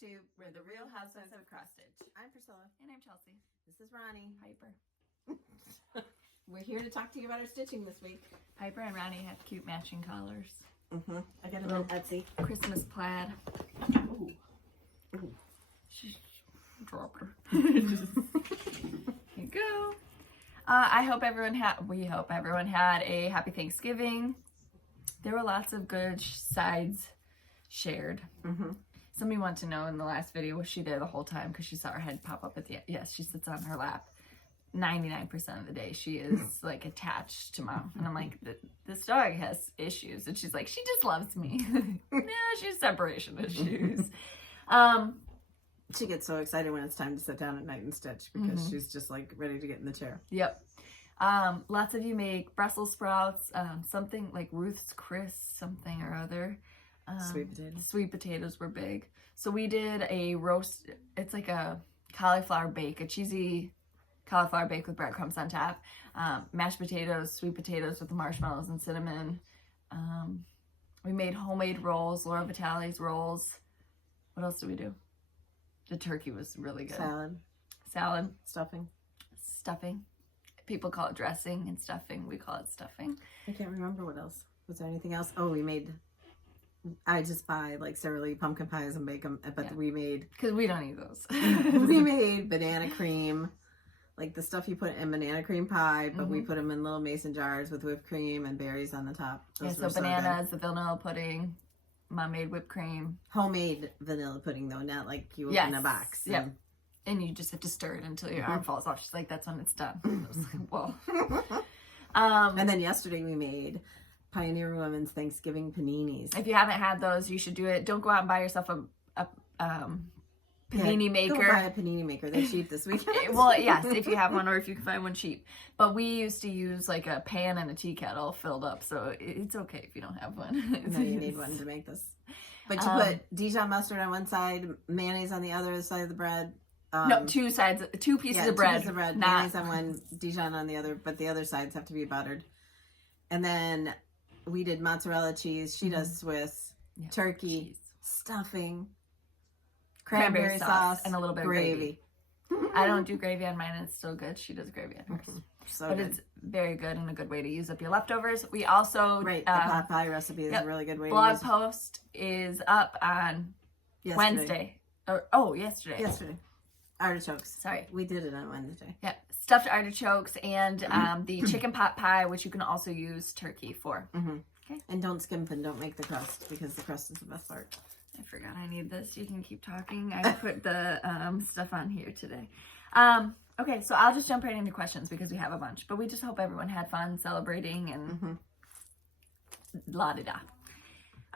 to Where the Real Housewives of Cross Stitch. I'm Priscilla. And I'm Chelsea. This is Ronnie. Piper. We're here to talk to you about our stitching this week. Piper and Ronnie have cute matching collars. I got them on Etsy. Christmas plaid. Ooh. She dropped her. Here you go. We hope everyone had a happy Thanksgiving. There were lots of good sides shared. Somebody wanted to know in the last video, was she there the whole time? Because she saw her head pop up at the end. Yes, she sits on her lap 99% of the day. She is like attached to mom. And I'm like, this dog has issues. And she's like, she just loves me. No, she has separation issues. She gets so excited when it's time to sit down at night and stitch because she's just like ready to get in the chair. Yep. Lots of you make Brussels sprouts, something like Ruth's Chris, something or other. Sweet potatoes. Sweet potatoes were big. So we did a roast. It's like a cauliflower bake, a cheesy cauliflower bake with breadcrumbs on top. Mashed potatoes, sweet potatoes with the marshmallows and cinnamon. We made homemade rolls, Laura Vitale's rolls. What else did we do? The turkey was really good. Salad. Stuffing. People call it dressing and stuffing. We call it stuffing. I can't remember what else. Was there anything else? Oh, I just buy like Sara Lee pumpkin pies and bake them, but we made... Because we don't eat those. We made banana cream, like the stuff you put in banana cream pie, but we put them in little mason jars with whipped cream and berries on the top. Those so bananas, the vanilla pudding, Mom made whipped cream. Homemade vanilla pudding though, not like you open a box. Yep. And you just have to stir it until your arm falls off. She's like, that's when it's done. I was like, whoa. And then yesterday we made Pioneer Women's Thanksgiving paninis. If you haven't had those, you should do it. Don't go out and buy yourself a panini maker. Don't buy a panini maker. They're cheap this week. Well, yes, if you have one or if you can find one cheap. But we used to use like a pan and a tea kettle filled up, so it's okay if you don't have one. No, you need one to make this. But you put Dijon mustard on one side, mayonnaise on the other side of the bread. No, two pieces of bread. 2 pieces of bread, mayonnaise on one, Dijon on the other, but the other sides have to be buttered. And then we did mozzarella cheese. She does Swiss, turkey, stuffing, cranberry sauce, and a little bit of gravy. I don't do gravy on mine, and it's still good. She does gravy on hers. But it's very good and a good way to use up your leftovers. We also... the pot pie recipe is a really good way to use it. Blog post is up on Wednesday. Yesterday. Yesterday. Artichokes. Sorry. We did it on Wednesday. Yeah. Stuffed artichokes and the chicken pot pie, which you can also use turkey for. Okay. And don't skimp and don't make the crust because the crust is the best part. I forgot I need this. You can keep talking. I put the stuff on here today. Okay, so I'll just jump right into questions because we have a bunch. But we just hope everyone had fun celebrating and la-di-da.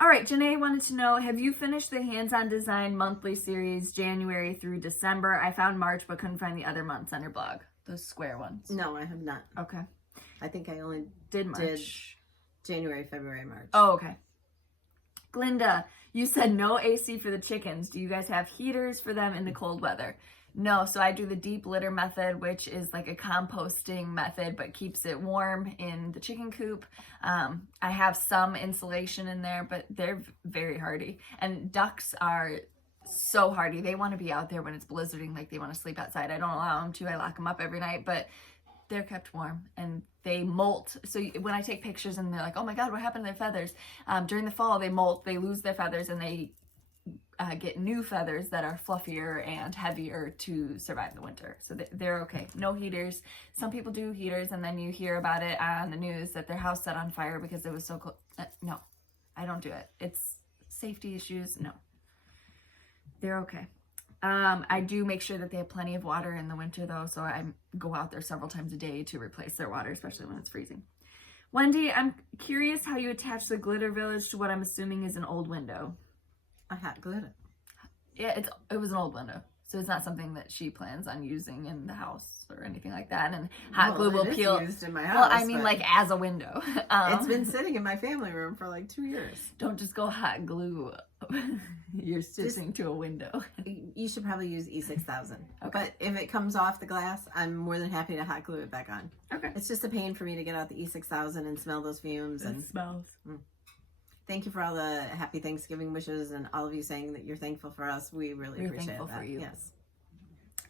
All right, Janae wanted to know, have you finished the Hands-On Design monthly series January through December? I found March but couldn't find the other months on your blog. Those square ones. No, I have not. Okay. I think I only did March. January, February, March. Oh, okay. Glinda, you said no AC for the chickens. Do you guys have heaters for them in the cold weather? No, so I do the deep litter method, which is like a composting method, but keeps it warm in the chicken coop. I have some insulation in there, but they're very hardy. And ducks are so hardy. They want to be out there when it's blizzarding, like they want to sleep outside. I don't allow them to. I lock them up every night, but they're kept warm and they molt. So when I take pictures and they're like, oh my God, what happened to their feathers? During the fall, they molt, they lose their feathers, and they get new feathers that are fluffier and heavier to survive the winter. So they're okay. No heaters. Some people do heaters and then you hear about it on the news that their house set on fire because it was so cold. No, I don't do it. It's safety issues. No, they're okay. I do make sure that they have plenty of water in the winter though. So I go out there several times a day to replace their water, especially when it's freezing. Wendy, I'm curious how you attach the glitter village to what I'm assuming is an old window. I hot glued it. Yeah, it was an old window, so it's not something that she plans on using in the house or anything like that. And hot glue will peel. Used in my house, well, I mean, like as a window. It's been sitting in my family room for like 2 years. Don't just go hot glue your stitching to a window. You should probably use E6000. Okay. But if it comes off the glass, I'm more than happy to hot glue it back on. Okay. It's just a pain for me to get out the E6000 and smell those fumes. It smells. thank you for all the happy Thanksgiving wishes and all of you saying that you're thankful for us. We really appreciate thankful that. for you. Yes.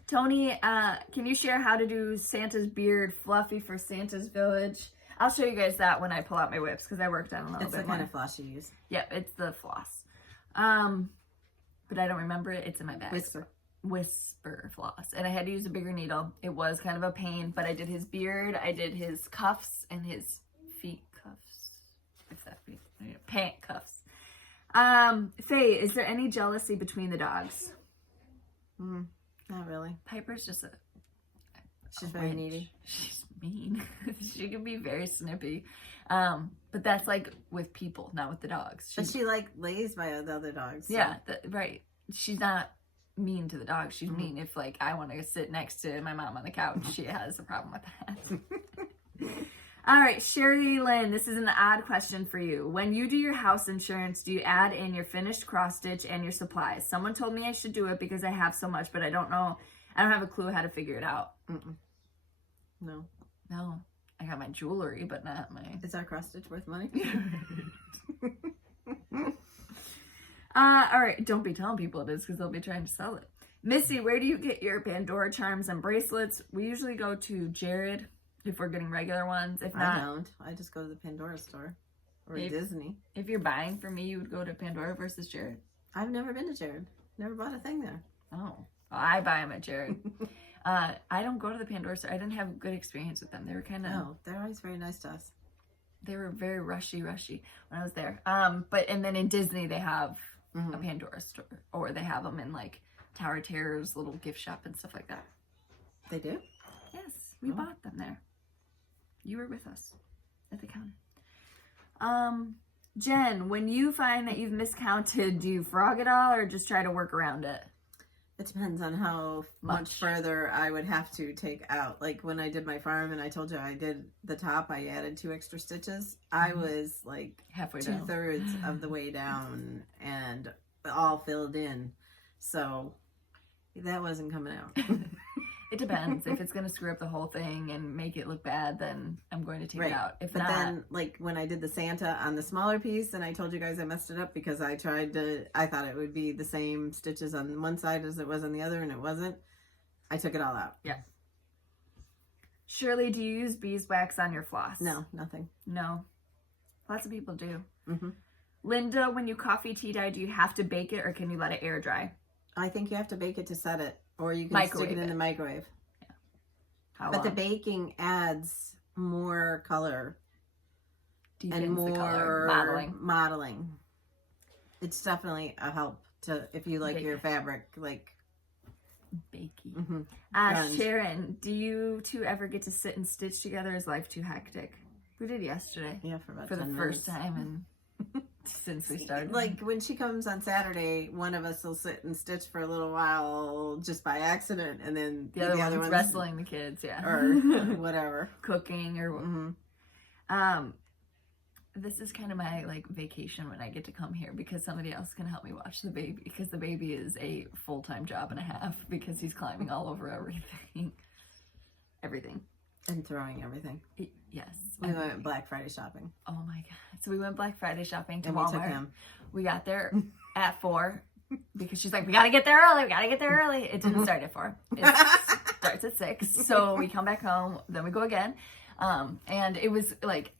Tony, can you share how to do Santa's beard fluffy for Santa's Village? I'll show you guys that when I pull out my whips because I worked on a little It's bit the more. kind of floss you use. Yep, it's the floss. But I don't remember it. It's in my bag. Whisper floss. And I had to use a bigger needle. It was kind of a pain, but I did his beard, I did his cuffs and his feet cuffs. If that be pant cuffs. Faye, is there any jealousy between the dogs? Not really. Piper's just She's very needy. She's mean. She can be very snippy. But that's like with people, not with the dogs. But she like lays by the other dogs. So. Yeah, right. She's not mean to the dog. She's mean if like I want to sit next to my mom on the couch. She has a problem with that. All right, Shirley Lynn, this is an odd question for you. When you do your house insurance, do you add in your finished cross stitch and your supplies? Someone told me I should do it because I have so much, but I don't know. I don't have a clue how to figure it out. No. No, I got my jewelry, but not my... Is our cross stitch worth money? All right, don't be telling people it is because they'll be trying to sell it. Missy, where do you get your Pandora charms and bracelets? We usually go to Jared if we're getting regular ones. If not, I don't. I just go to the Pandora store or Disney. If you're buying for me, you would go to Pandora versus Jared. I've never been to Jared. Never bought a thing there. Oh, well, I buy them at Jared. I don't go to the Pandora store. I didn't have a good experience with them. They were kind of... No, they're always very nice to us. They were very rushy when I was there. And then in Disney they have a Pandora store, or they have them in like Tower Terror's little gift shop and stuff like that. They do? Yes, we bought them there. You were with us at the counter. Jen, when you find that you've miscounted, do you frog it all or just try to work around it? It depends on how much further I would have to take out. Like when I did my farm and I told you I did the top, I added 2 extra stitches. I was like halfway down. 2/3 of the way down and all filled in. So that wasn't coming out. It depends. If it's going to screw up the whole thing and make it look bad, then I'm going to take it out. If but not, then, like when I did the Santa on the smaller piece, and I told you guys I messed it up because I thought it would be the same stitches on one side as it was on the other, and it wasn't. I took it all out. Yeah. Shirley, do you use beeswax on your floss? No, nothing. No. Lots of people do. Linda, when you coffee tea dye, do you have to bake it or can you let it air dry? I think you have to bake it to set it, or you can stick it in the microwave. Yeah. But the baking adds more color Deepens and more the color. modeling. It's definitely a help to if you like your fabric like bakey. Grunge. Sharon, do you two ever get to sit and stitch together? Is life too hectic? We did yesterday. Yeah, for about for the 10 first minutes. time and since we started. Like when she comes on Saturday, one of us will sit and stitch for a little while just by accident, and then the other one's wrestling the kids, or whatever, cooking or this is kind of my like vacation when I get to come here because somebody else can help me watch the baby because the baby is a full-time job and a half because he's climbing all over everything and throwing everything. Yes, we went Black Friday shopping. Oh my god! So we went Black Friday shopping to and Walmart. We took him. We got there at 4 because she's like, we gotta get there early. We gotta get there early. It didn't start at 4. It starts at 6. So we come back home. Then we go again. And it was like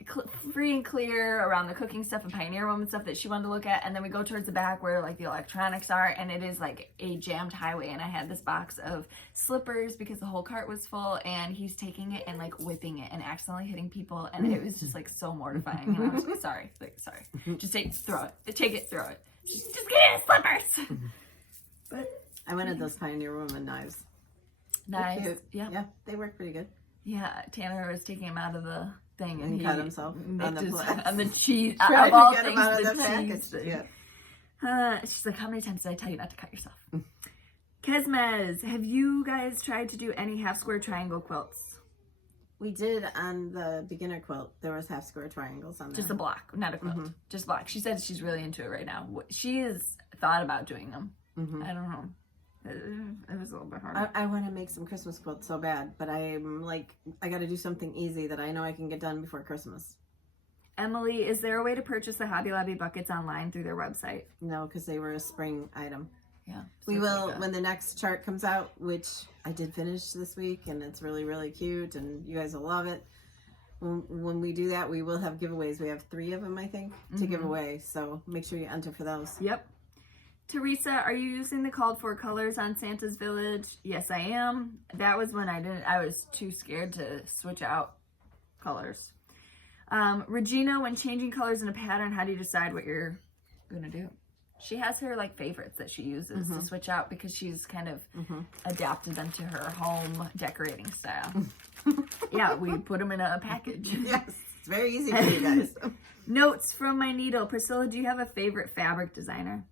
free and clear around the cooking stuff and Pioneer Woman stuff that she wanted to look at. And then we go towards the back where like the electronics are, and it is like a jammed highway. And I had this box of slippers because the whole cart was full, and he's taking it and like whipping it and accidentally hitting people. And it was just like so mortifying. And I was like, sorry. Just throw it. Take it, throw it. Just get in slippers. But I wanted those Pioneer Woman knives. Knives. Yeah, they work pretty good. Yeah, Tanner was taking him out of the thing and he cut himself on the cheese. Trying of all to get things, him out of the the package. cheese. Yeah. She's like, how many times did I tell you not to cut yourself? Kesmez, have you guys tried to do any half square triangle quilts? We did on the beginner quilt. There was half square triangles on there. Just a block, not a quilt. Just block. She said she's really into it right now. She has thought about doing them. I don't know. It was a little bit hard. I want to make some Christmas quilts so bad, but I'm like, I got to do something easy that I know I can get done before Christmas. Emily, is there a way to purchase the Hobby Lobby buckets online through their website? No, because they were a spring item. Yeah. We will, when the next chart comes out, which I did finish this week, and it's really, really cute, and you guys will love it. When we do that, we will have giveaways. We have 3 of them, I think, to give away. So make sure you enter for those. Yep. Teresa, are you using the called for colors on Santa's Village? Yes, I am. That was when I was too scared to switch out colors. Regina, when changing colors in a pattern, how do you decide what you're going to do? She has her like favorites that she uses to switch out because she's kind of adapted them to her home decorating style. Yeah, we put them in a package. Yes, it's very easy for you guys. Notes from my needle. Priscilla, do you have a favorite fabric designer?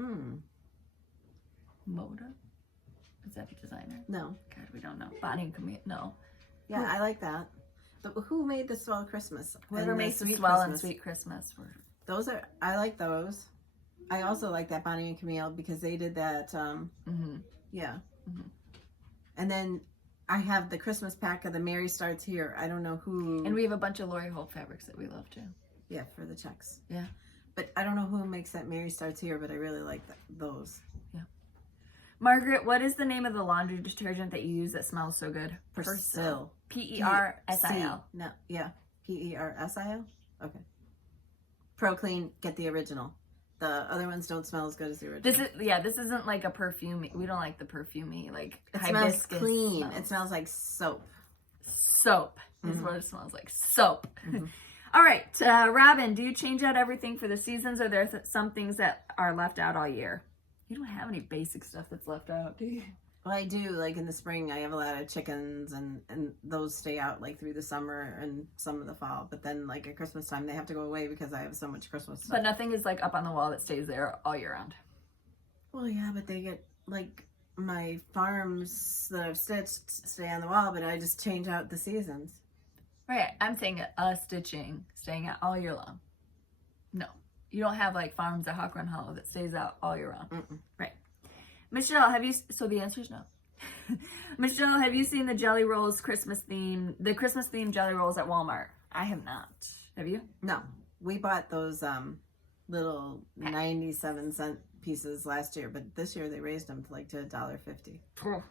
Moda? Is that a designer? No. God, we don't know. Bonnie and Camille? No. Yeah, I like that. But who made the Swell Christmas? Whoever makes the Swell and Sweet Christmas. Those are, I like those. I also like that Bonnie and Camille because they did that, yeah. And then I have the Christmas pack of the Mary Starts Here. I don't know who. And we have a bunch of Lori Hope fabrics that we love too. Yeah, for the checks. Yeah. But I don't know who makes that Mary Starts Here, but I really like those. Yeah. Margaret, what is the name of the laundry detergent that you use that smells so good? Persil. P-E-R-S-I-L. No, yeah. P-E-R-S-I-L? Okay. Pro Clean, get the original. The other ones don't smell as good as the original. This isn't like a perfume. We don't like the perfumey, like it hibiscus smells clean. smells. It smells like soap. Soap is what it smells like. Soap. All right, Robin, do you change out everything for the seasons, or there are some things that are left out all year? You don't have any basic stuff that's left out, do you? Well, I do. Like in the spring, I have a lot of chickens, and those stay out like through the summer and some of the fall. But then, like at Christmas time, they have to go away because I have so much Christmas stuff. But nothing is like up on the wall that stays there all year round. Well, yeah, but they get like my farms that I've stitched stay on the wall, but I just change out the seasons. Right, I'm saying stitching staying out all year long. No, you don't have like farms at Hawk Run Hollow that stays out all year round. Right. Michelle, so the answer is no. Michelle, have you seen the Jelly Rolls Christmas themed Jelly Rolls at Walmart? I have not. Have you? No. We bought those little 97-cent pieces last year, but this year they raised them to like to $1.50.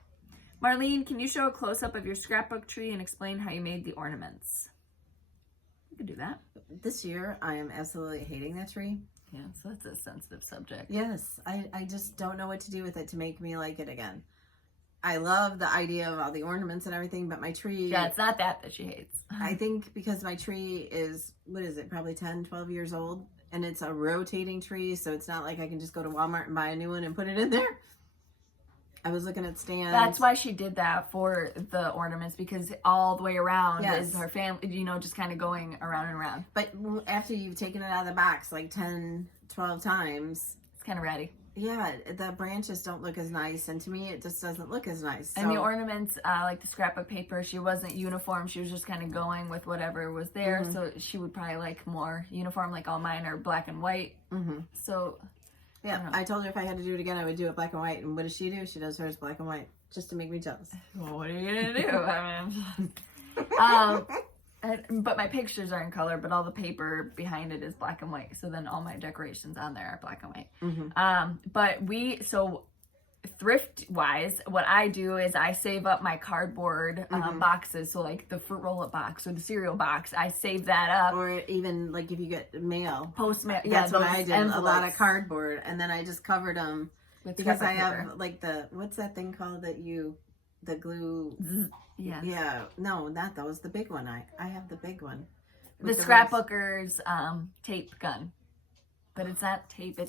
Marlene, can you show a close-up of your scrapbook tree and explain how you made the ornaments? We could do that. This year, I am absolutely hating that tree. Yeah, so that's a sensitive subject. Yes, I just don't know what to do with it to make me like it again. I love the idea of all the ornaments and everything, but my tree... Yeah, it's not that she hates. I think because my tree is, what is it, probably 10, 12 years old, and it's a rotating tree, so it's not like I can just go to Walmart and buy a new one and put it in there. I was looking at stands. That's why she did that for the ornaments, because all the way around is her family, just kind of going around and around. But after you've taken it out of the box like 10, 12 times... It's kind of ratty. Yeah, the branches don't look as nice, and to me it just doesn't look as nice. And the ornaments, like the scrapbook paper, she wasn't uniform. She was just kind of going with whatever was there, so she would probably like more uniform, like all mine are black and white. So... Yeah, I told her if I had to do it again, I would do it black and white. And what does she do? She does hers black and white, just to make me jealous. Well, what are you gonna do? But my pictures are in color, but all the paper behind it is black and white. So then all my decorations on there are black and white. But thrift-wise, what I do is I save up my cardboard boxes. So like the fruit roll-up box or the cereal box, I save that up. Or even like if you get mail. Postmail. Yeah, that's what I did. Envelopes. A lot of cardboard. And then I just covered them. With because I have like what's that thing called the glue? Yeah. Yeah. No, not those. The big one. I have the big one. The scrapbooker's tape gun. But it's not tape,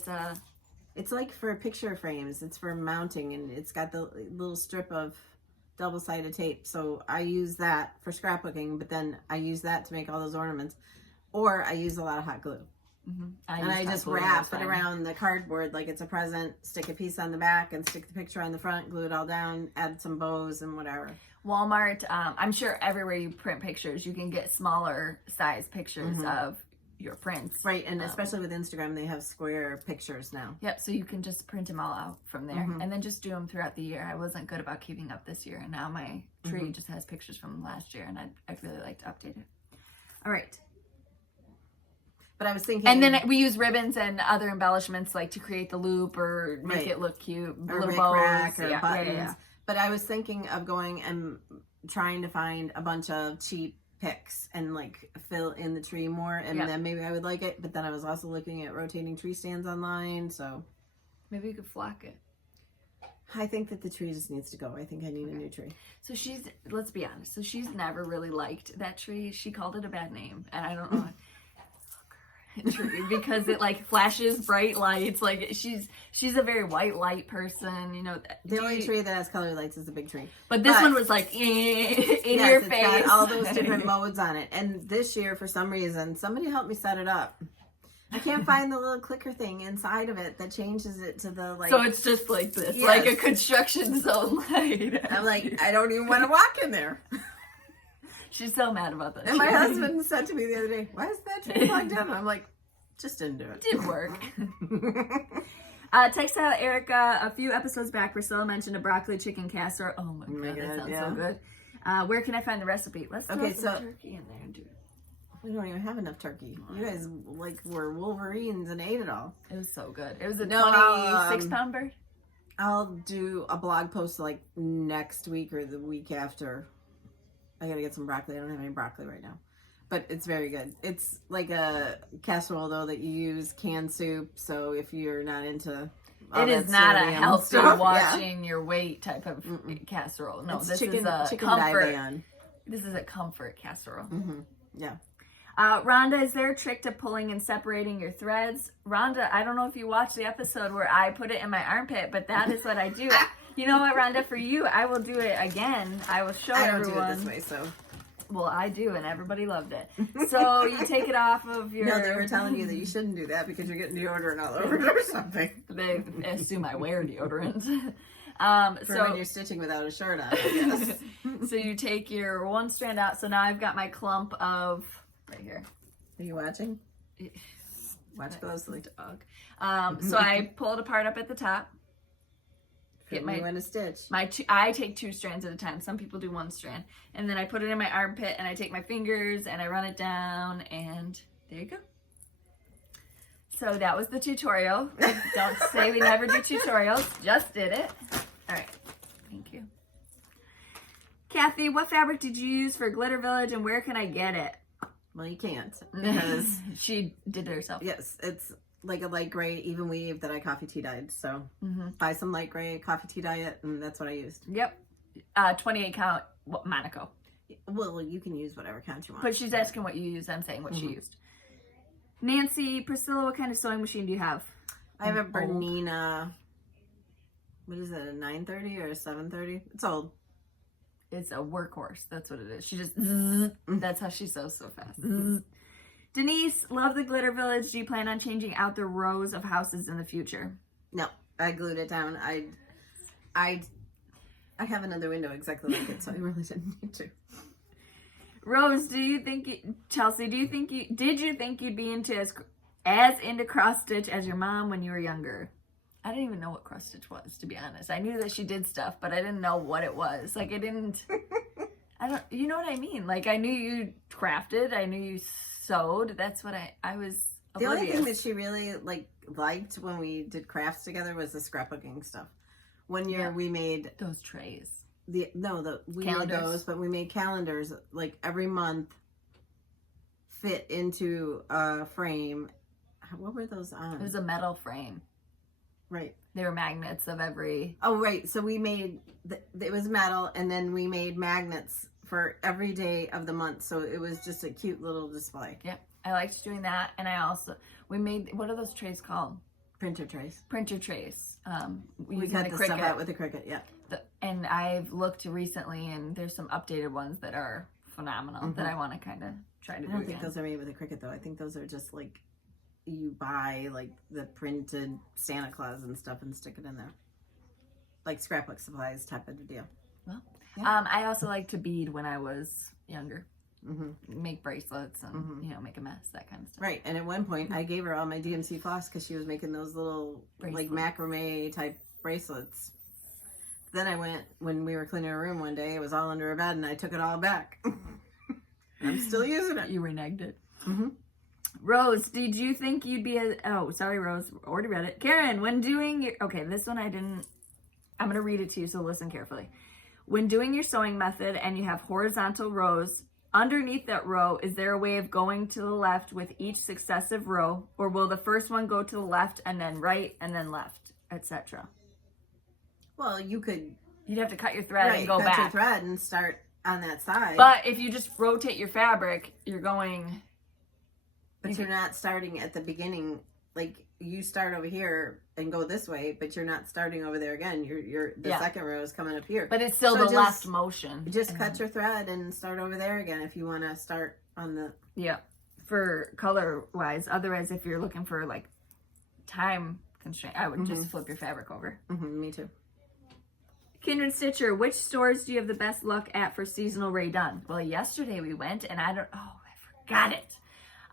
it's like for picture frames. It's for mounting, and it's got the little strip of double-sided tape. So I use that for scrapbooking, but then I use that to make all those ornaments. Or I use a lot of hot glue. I just wrap it around the cardboard like it's a present, stick a piece on the back, and stick the picture on the front, glue it all down, add some bows and whatever. Walmart, I'm sure everywhere you print pictures, you can get smaller size pictures of your prints. Right, and especially with Instagram, they have square pictures now. Yep, so you can just print them all out from there and then just do them throughout the year. I wasn't good about keeping up this year, and now my tree just has pictures from last year, and I'd really like to update it. All right. But I was thinking, and then we use ribbons and other embellishments like to create the loop or make Right. it look cute, or little rickrack bows or yeah, buttons. yeah. But I was thinking of going and trying to find a bunch of cheap picks and like fill in the tree more, and then maybe I would like it. But then I was also looking at rotating tree stands online, so Maybe you could flock it. I think that the tree just needs to go. I think I need a new tree. So let's be honest, so she's never really liked that tree. She called it a bad name, and I don't know. Tree because it like flashes bright lights. Like she's a very white light person, you know. The only tree that has color lights is a big tree. But this one was like in your it's face. got all those different modes on it. And this year, for some reason, somebody helped me set it up. I can't find the little clicker thing inside of it that changes it to the like. So it's just like this, like a construction zone light. I'm like, I don't even want to walk in there. She's so mad about that. And my husband said to me the other day, "Why is that tree plugged in?" I'm like, "Just didn't do it. Didn't work." Textile Erica, a few episodes back, Priscilla mentioned a broccoli chicken casserole. Oh my god, that sounds so good. Where can I find the recipe? Let's throw some turkey in there and do it. We don't even have enough turkey. You guys like were Wolverines and ate it all. It was so good. It was a 26-pound bird. I'll do a blog post like next week or the week after. I gotta get some broccoli. I don't have any broccoli right now. But it's very good. It's like a casserole, though, that you use canned soup. So if you're not into it is not a healthy watching your weight type of casserole. No, this is a comfort. This is a comfort casserole. Yeah. Rhonda, is there a trick to pulling and separating your threads? Rhonda, I don't know if you watched the episode where I put it in my armpit, but that is what I do. You know what, Rhonda? For you, I will do it again. I will show everyone. I don't do it this way, so. Well, I do, and everybody loved it. So you take it off of your... No, they were telling you that you shouldn't do that because you're getting deodorant all over it or something. They assume I wear deodorant. For when you're stitching without a shirt on, I guess. So you take your one strand out. So now I've got my clump of... Right here. Are you watching? Watch closely. Dog. So I pull it apart up at the top. Get my in a stitch. I take 2 strands at a time. Some people do 1 strand, and then I put it in my armpit, and I take my fingers and I run it down, and there you go. So that was the tutorial. Don't say we never do tutorials. Just did it. All right. Thank you. Kathy, what fabric did you use for Glitter Village, and where can I get it? Well, you can't because she did it herself. Yes, it's like a light gray even weave that I coffee tea dyed. So buy some light gray, coffee tea dye it, and that's what I used. Yep. 28 count Monaco. Well, you can use whatever count you want. But she's asking what you used. I'm saying what she used. Nancy, Priscilla, what kind of sewing machine do you have? I have a Bernina. What is it, a 930 or a 730? It's old. It's a workhorse. That's what it is. She just, that's how she sews so fast. Denise, love the Glitter Village. Do you plan on changing out the rows of houses in the future? No, I glued it down. I have another window exactly like it, so I really didn't need to. Rose, Chelsea, did you think you'd be as into cross stitch as your mom when you were younger? I didn't even know what cross stitch was, to be honest. I knew that she did stuff, but I didn't know what it was. Like, you know what I mean? Like, I knew you crafted, I knew you sewed. That's what I was oblivious. The only thing that she really, liked when we did crafts together was the scrapbooking stuff. One year we made... Those trays. We made those, but we made calendars, every month fit into a frame. What were those on? It was a metal frame. Right. They were magnets of every... Oh, right. So we made... it was metal, and then we made magnets for every day of the month. So it was just a cute little display. Yep. I liked doing that. And I also... We made... What are those trays called? Printer trays. Printer trays. We cut the stuff out with the Cricut, yeah. And I've looked recently, and there's some updated ones that are phenomenal that I want to kind of try to do. I don't think those are made with a Cricut, though. I think those are just you buy the printed Santa Claus and stuff and stick it in there, like scrapbook supplies type of deal. Well, yeah. I also liked to bead when I was younger. Make bracelets and make a mess, that kind of stuff. Right. And at one point I gave her all my DMC floss because she was making those little macrame type bracelets. Then I went, when we were cleaning her room one day, it was all under her bed, and I took it all back. I'm still using it. You reneged it. Mm-hmm. Rose, did you think you'd be sorry, Rose, already read it. Karen, when doing your, okay, this one I'm going to read it to you, so listen carefully. When doing your sewing method and you have horizontal rows, underneath that row, is there a way of going to the left with each successive row, or will the first one go to the left and then right and then left, etc.? Well, you'd have to cut your thread and go cut back. your thread and start on that side. But if you just rotate your fabric, you're going... But you're not starting at the beginning. Like, you start over here and go this way, but you're not starting over there again. The second row is coming up here. But it's still the left motion. Just cut your thread and start over there again if you want to start on the... Yeah, for color-wise. Otherwise, if you're looking for, like, time constraint, I would just flip your fabric over. Mm-hmm, me too. Kindred Stitcher, which stores do you have the best luck at for seasonal Rae Dunn? Well, yesterday we went, and I forgot it.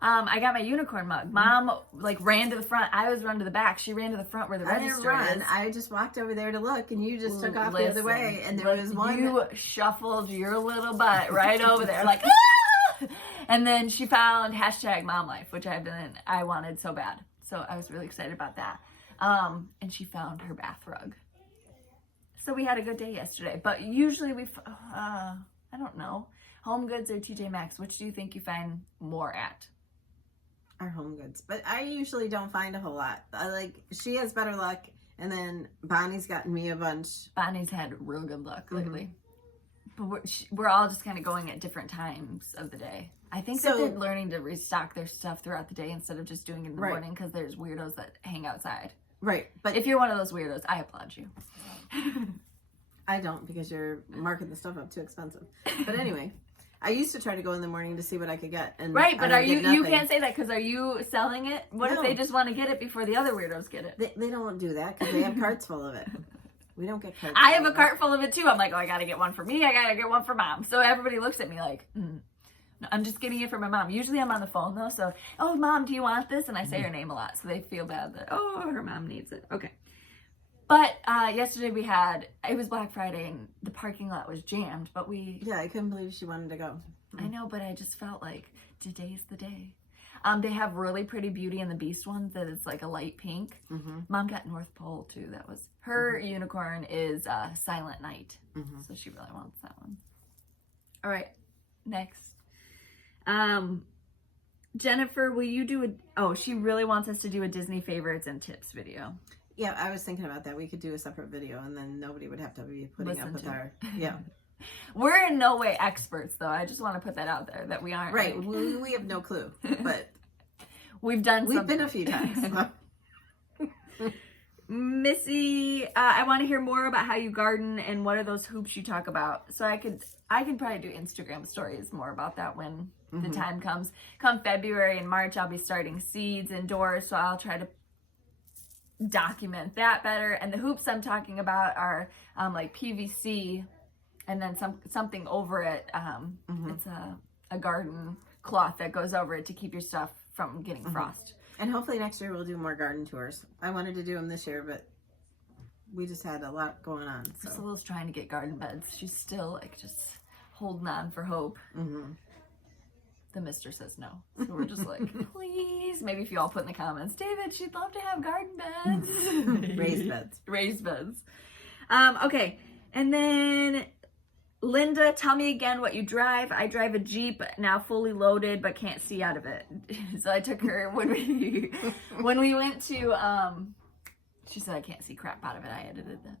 I got my unicorn mug. Mom, like, ran to the front. I always run to the back. She ran to the front where the register is. I just walked over there to look, and you just took off the other way, and there was one. You shuffled your little butt right over there, like, ah! And then she found #MomLife, which I wanted so bad. So I was really excited about that. And she found her bath rug. So we had a good day yesterday. But usually I don't know, Home Goods or TJ Maxx, which do you think you find more at? Our Home Goods, but I usually don't find a whole lot. She has better luck, and then Bonnie's gotten me a bunch. Bonnie's had real good luck lately, but we're all just kind of going at different times of the day. I think that they're learning to restock their stuff throughout the day instead of just doing it in the morning, because there's weirdos that hang outside. Right, but if you're one of those weirdos, I applaud you. I don't, because you're marking the stuff up too expensive. But anyway. I used to try to go in the morning to see what I could get. And right, but you can't say that, because are you selling it? What No. if they just want to get it before the other weirdos get it? They don't do that, because they have carts full of it. We don't get carts. I have a cart full of it too. I'm like, oh, I got to get one for me. I got to get one for Mom. So everybody looks at me like, No, I'm just getting it for my mom. Usually I'm on the phone though. So, oh, Mom, do you want this? And I say her name a lot. So they feel bad that, oh, her mom needs it. Okay. But yesterday it was Black Friday and the parking lot was jammed, but Yeah, I couldn't believe she wanted to go. I know, but I just felt like today's the day. They have really pretty Beauty and the Beast ones that it's like a light pink. Mom got North Pole too. That was her unicorn is Silent Night. So she really wants that one. All right, next. Jennifer, will you do she really wants us to do a Disney favorites and tips video. Yeah, I was thinking about that. We could do a separate video, and then nobody would have to be putting up with our... Yeah. We're in no way experts, though. I just want to put that out there, that we aren't. Right. We have no clue, but... We've been a few times. Missy, I want to hear more about how you garden and what are those hoops you talk about. So I can probably do Instagram stories more about that when the time comes. Come February and March, I'll be starting seeds indoors, so I'll try to document that better. And the hoops I'm talking about are like PVC and then something over it. It's a garden cloth that goes over it to keep your stuff from getting frost. And hopefully next year we'll do more garden tours. I wanted to do them this year, but we just had a lot going on. So. Priscilla's trying to get garden beds. She's still like just holding on for hope. The mister says no. So we're just like, please. Maybe if you all put in the comments, David, she'd love to have garden beds. Raised beds. Raised beds. Okay. And then Linda, tell me again what you drive. I drive a Jeep, now fully loaded, but can't see out of it. So I took her when we went to, she said I can't see crap out of it. I edited that.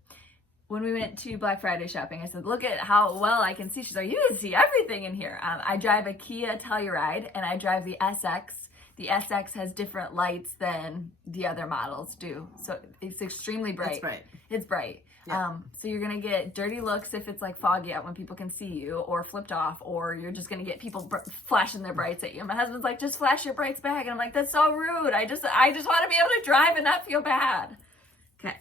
When we went to Black Friday shopping, I said, look at how well I can see. She's like, you can see everything in here. I drive a Kia Telluride, and I drive the SX. The SX has different lights than the other models do. So it's extremely bright. It's bright. Yeah. So you're going to get dirty looks if it's like foggy out when people can see you, or flipped off, or you're just going to get people flashing their brights at you. My husband's like, just flash your brights back. And I'm like, that's so rude. I just want to be able to drive and not feel bad. Okay.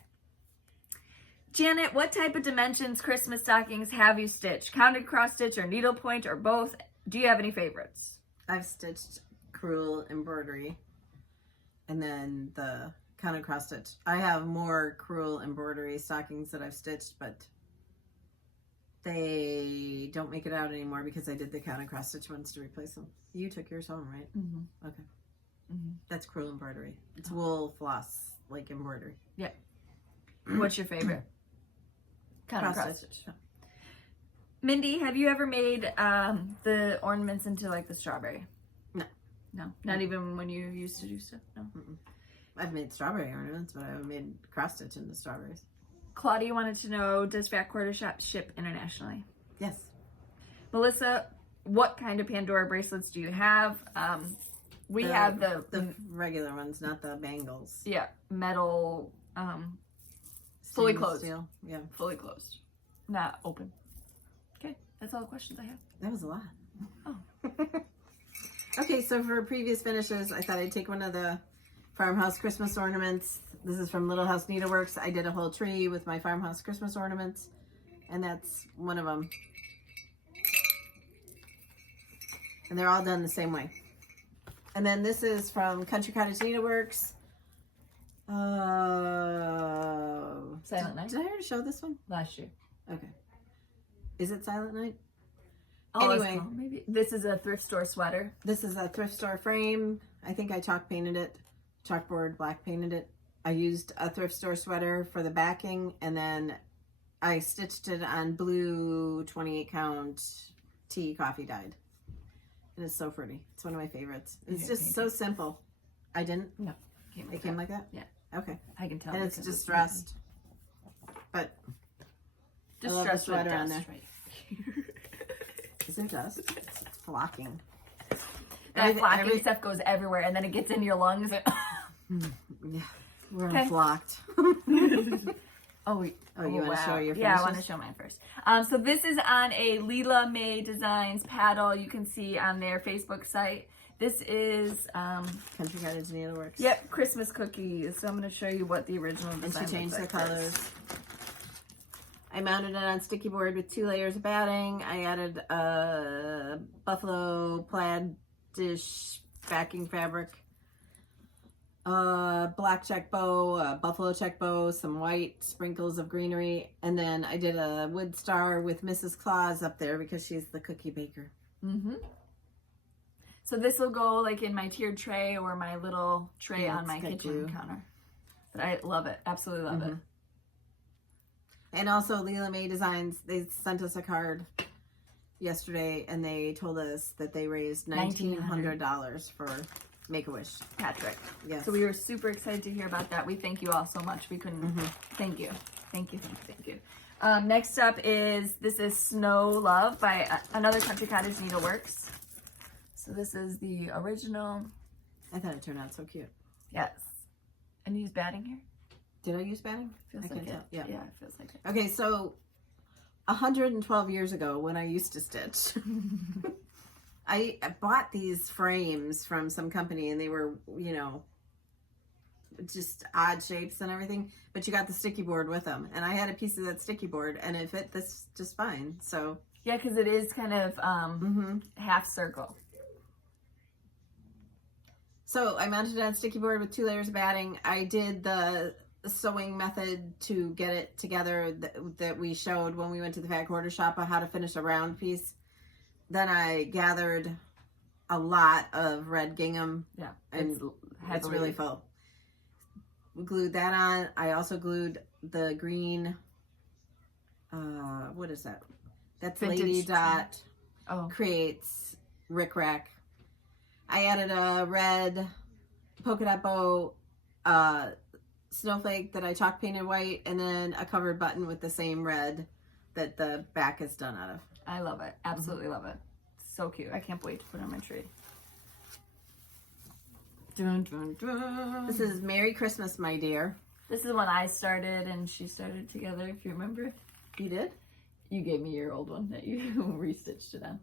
Janet, what type of dimensions Christmas stockings have you stitched? Counted cross stitch or needlepoint or both? Do you have any favorites? I've stitched crewel embroidery and then the counted cross stitch. I have more crewel embroidery stockings that I've stitched, but They don't make it out anymore because I did the counter cross stitch ones to replace them. You took yours home, right? Mm-hmm. Okay. Mm-hmm. That's crewel embroidery. It's wool floss, like embroidery. Yeah. What's your favorite? Counter cross stitch. Mindy, have you ever made the ornaments into like the strawberry? No. No? Not even when you used to do stuff? No? Mm-mm. I've made strawberry ornaments, but I haven't made cross stitch into strawberries. Claudia wanted to know, does Fat Quarter Shop ship internationally? Yes. Melissa, what kind of Pandora bracelets do you have? We have the regular ones, not the bangles. Yeah, metal, fully closed. Steel. Yeah. Fully closed. Not open. Okay, that's all the questions I have. That was a lot. Oh. Okay, so for previous finishes, I thought I'd take one of the farmhouse Christmas ornaments. This is from Little House Needleworks. I did a whole tree with my farmhouse Christmas ornaments, and that's one of them. And they're all done the same way. And then this is from Country Cottage Needleworks. Silent Night? Did I already show this one? Last year. Okay. Is it Silent Night? Oh, Anyway. maybe. This is a thrift store sweater. This is a thrift store frame. I think I chalk painted it. Chalkboard black painted it. I used a thrift store sweater for the backing, and then I stitched it on blue 28 count tea coffee dyed. And it's so pretty. It's one of my favorites. It's just so simple. I didn't? No. It came like that? Yeah. Okay. I can tell. And it's distressed. But I love the sweater on there. Right. Is there dust? It's flocking. That flocking stuff goes everywhere, and then it gets in your lungs. Yeah, we're Okay. flocked. Oh, you want to show your finishes? Yeah, I want to show mine first. So this is on a Leela May Designs paddle. You can see on their Facebook site. This is Country Cottage Needleworks. Yep, Christmas cookies. So I'm going to show you what the original And design she changed the looks like colors. first. I mounted it on sticky board with 2 layers of batting. I added a buffalo plaid dish backing fabric, black check bow, buffalo check bow, some white sprinkles of greenery, and then I did a wood star with Mrs. Claus up there because she's the cookie baker. Mm-hmm. So this will go like in my tiered tray or my little tray on my kitchen counter. But I love it. Absolutely love it. And also Leela May Designs, they sent us a card yesterday, and they told us that they raised $1,900 for Make-A-Wish. Patrick. Yes. So we were super excited to hear about that. We thank you all so much. We couldn't. Thank you. Thank you. Thank you. Next up is, this is Snow Love by another Country Cottage Needleworks. So this is the original. I thought it turned out so cute. Yes. And you use batting here? Did I use batting? Feels I like can it. tell. Yeah. Yeah, it feels like it. Okay, so 112 years ago when I used to stitch, I bought these frames from some company, and they were, you know, just odd shapes and everything, but you got the sticky board with them. And I had a piece of that sticky board, and it fit this just fine. So Yeah, because it is kind of half circle. So I mounted it on sticky board with 2 layers of batting. I did the sewing method to get it together that we showed when we went to the Fat Quarter Shop on how to finish a round piece. Then I gathered a lot of red gingham. Yeah, and it's really full. Glued that on. I also glued the green, what is that? That's Vintage Lady Dot Oh, Creates Rick Rack. I added a red polka dot bow, snowflake that I chalk painted white, and then a covered button with the same red that the back is done out of. I love it. Absolutely love it. So cute. I can't wait to put it on my tree. Dun, dun, dun. This is Merry Christmas, My Dear. This is when I started and she started together, if you remember. You did? You gave me your old one that you restitched it on.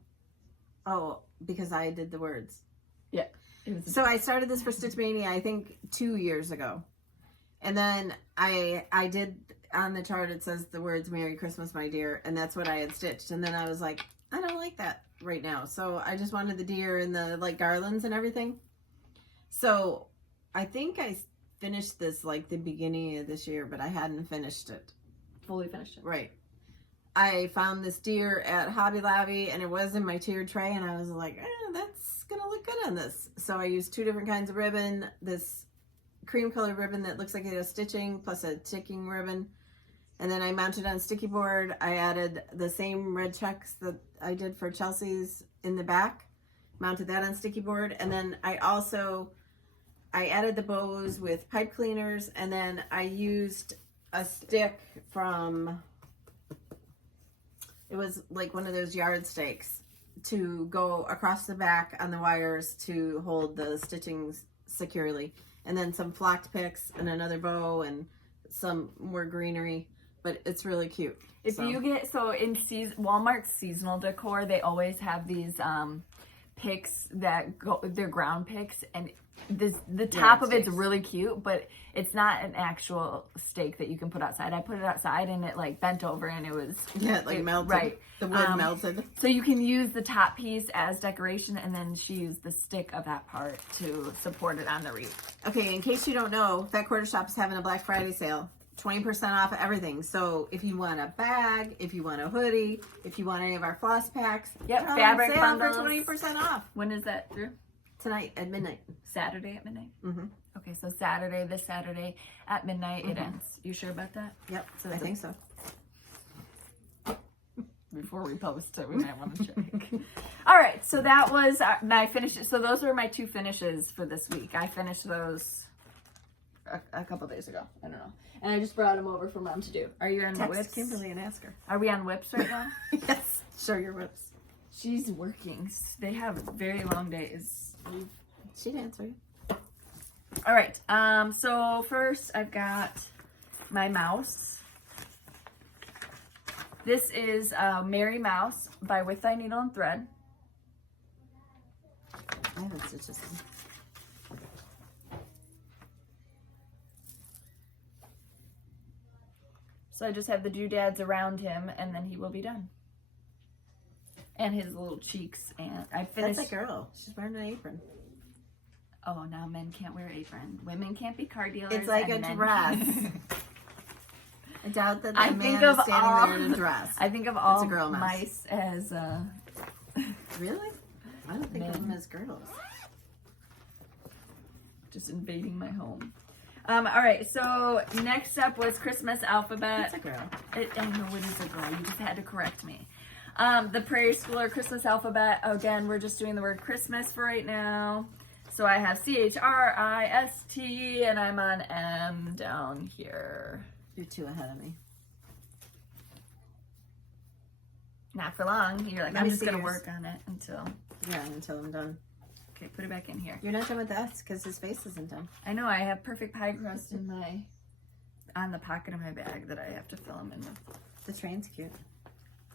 Oh, because I did the words. Yeah. It was So I started this for Stitch Mania, I think 2 years ago. And then I did, on the chart it says the words Merry Christmas, My Dear, and that's what I had stitched. And then I was like, I don't like that right now. So I just wanted the deer and the like garlands and everything. So I think I finished this like the beginning of this year, but I hadn't finished it. fully finished it. Right. I found this deer at Hobby Lobby, and it was in my tiered tray, and I was like, that's gonna look good on this. So I used 2 different kinds of ribbon, this cream colored ribbon that looks like it has stitching, plus a ticking ribbon. And then I mounted on sticky board. I added the same red checks that I did for Chelsea's in the back, mounted that on sticky board. And then I added the bows with pipe cleaners, and then I used a stick from, it was like one of those yard stakes, to go across the back on the wires to hold the stitchings securely. And then some flocked picks and another bow and some more greenery, but it's really cute. If you get, so in Walmart's seasonal decor, they always have these picks that go, they're ground picks, and the top of it's really cute, but it's not an actual stake that you can put outside. I put it outside and it like bent over and it was melted. Right, the wood melted. So you can use the top piece as decoration, and then she used the stick of that part to support it on the wreath. Okay, in case you don't know, Fat Quarter Shop is having a Black Friday sale. 20% off everything. So if you want a bag, if you want a hoodie, if you want any of our floss packs, yep, fabric bundles for 20% off. When is that through? Tonight at midnight. Saturday at midnight? Mm-hmm. Okay, so this Saturday at midnight it ends. You sure about that? Yep, so I think so. Before we post it, we might want to check. All right, so that was my finishes. So those were my 2 finishes for this week. I finished those a couple days ago. I don't know. And I just brought them over for Mom to do. Are you on Text Whips? Kimberly and ask her. Are we on Whips right now? Yes. Show your whips. She's working. They have very long days. She'd answer you. All right. So first I've got my mouse. This is Merry Mouse by With Thy Needle and Thread. I haven't stitched this one. So I just have the doodads around him, and then he will be done. And his little cheeks, and I finished. That's a girl. She's wearing an apron. Oh, now men can't wear apron. Women can't be car dealers. It's like a men dress. I doubt that the I man think is of standing all- there in a dress. I think of all a girl mouse. mice as Really? I don't think of Men. them as girls. just invading my home. All right, so next up was Christmas alphabet. It's a girl. I know it is a girl. You just had to correct me. The Prairie Schooler Christmas alphabet. Again, we're just doing the word Christmas for right now. So I have CHRIST, and I'm on M down here. You're 2 ahead of me. Not for long. You're like, Let I'm me just see gonna yours. work on it until. Yeah, until I'm done. Okay, put it back in here. You're not done with us because his face isn't done. I know I have perfect pie crust in on the pocket of my bag that I have to fill them in with. The train's cute.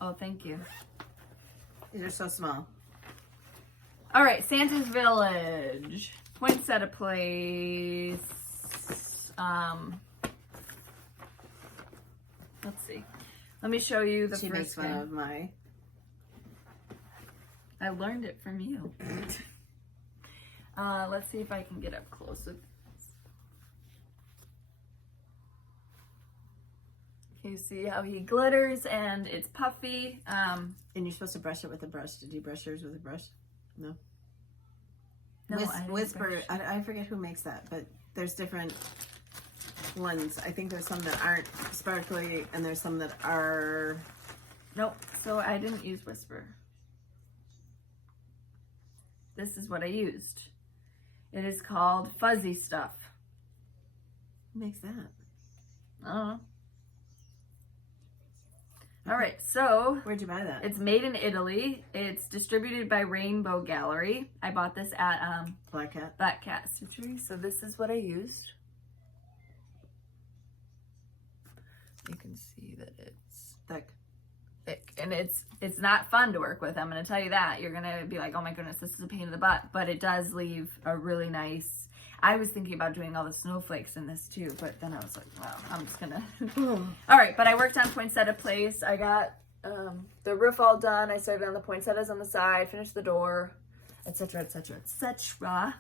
Oh, thank you. These are so small. All right, Santa's Village. Poinsettia Place. Let's see. Let me show you the She first makes fun one. of my... I learned it from you. Let's see if I can get up close with this. You see how he glitters and it's puffy. And you're supposed to brush it with a brush. Did you brush yours with a brush? No. No, I didn't Whisper. brush. I forget who makes that, but there's different ones. I think there's some that aren't sparkly, and there's some that are. Nope. So I didn't use Whisper. This is what I used. It is called Fuzzy Stuff. Who makes that? I don't know. All right, so Where'd you buy that? it's made in Italy. It's distributed by Rainbow Gallery. I bought this at Black Cat. Black Cat Stitchery. So this is what I used. You can see that it's Thick. thick, and it's not fun to work with. I'm going to tell you that. You're going to be like, oh my goodness, this is a pain in the butt, but it does leave a really nice. I was thinking about doing all the snowflakes in this too, but then I was like, well, I'm just gonna. All right, but I worked on Poinsettia Place. I got the roof all done. I started on the poinsettias on the side, finished the door, etc., etc., etc.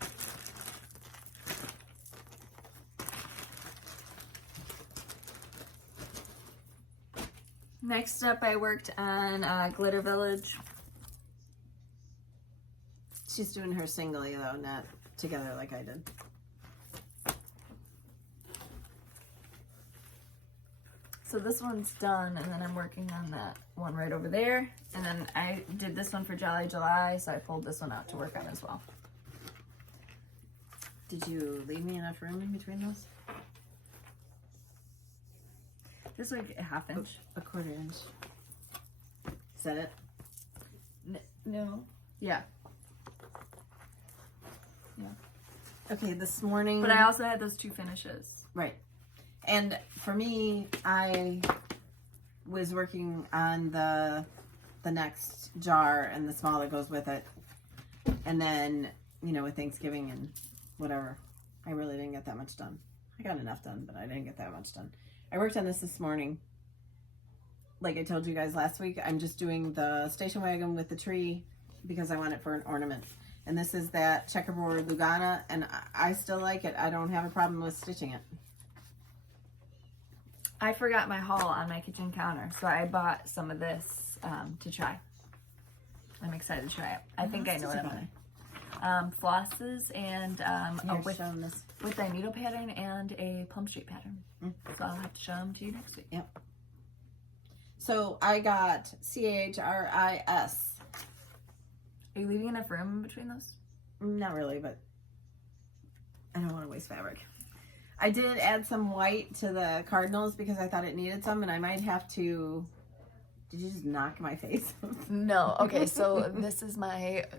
Next up, I worked on Glitter Village. She's doing her singly though, not together like I did. So this one's done, and then I'm working on that one right over there. And then I did this one for Jolly July, so I pulled this one out to work on as well. Did you leave me enough room in between those? Just like a half inch. A quarter inch. Is that it? No. Yeah. Okay, this morning. But I also had those two finishes. Right. And for me, I was working on the next jar and the small that goes with it. And then, you know, with Thanksgiving and whatever, I really didn't get that much done. I got enough done, but I didn't get that much done. I worked on this morning. Like I told you guys last week, I'm just doing the station wagon with the tree because I want it for an ornament. And this is that checkerboard Lugana, and I still like it. I don't have a problem with stitching it. I forgot my haul on my kitchen counter, so I bought some of this to try. I'm excited to try it. I think I know what I'm gonna. Flosses and with a needle pattern and a plum shape pattern. So I'll have to show them to you next week. Yep. So I got CHRIS. Are you leaving enough room in between those? Not really, but I don't want to waste fabric. I did add some white to the cardinals because I thought it needed some, and I might have to. Did you just knock my face? No. Okay, so this is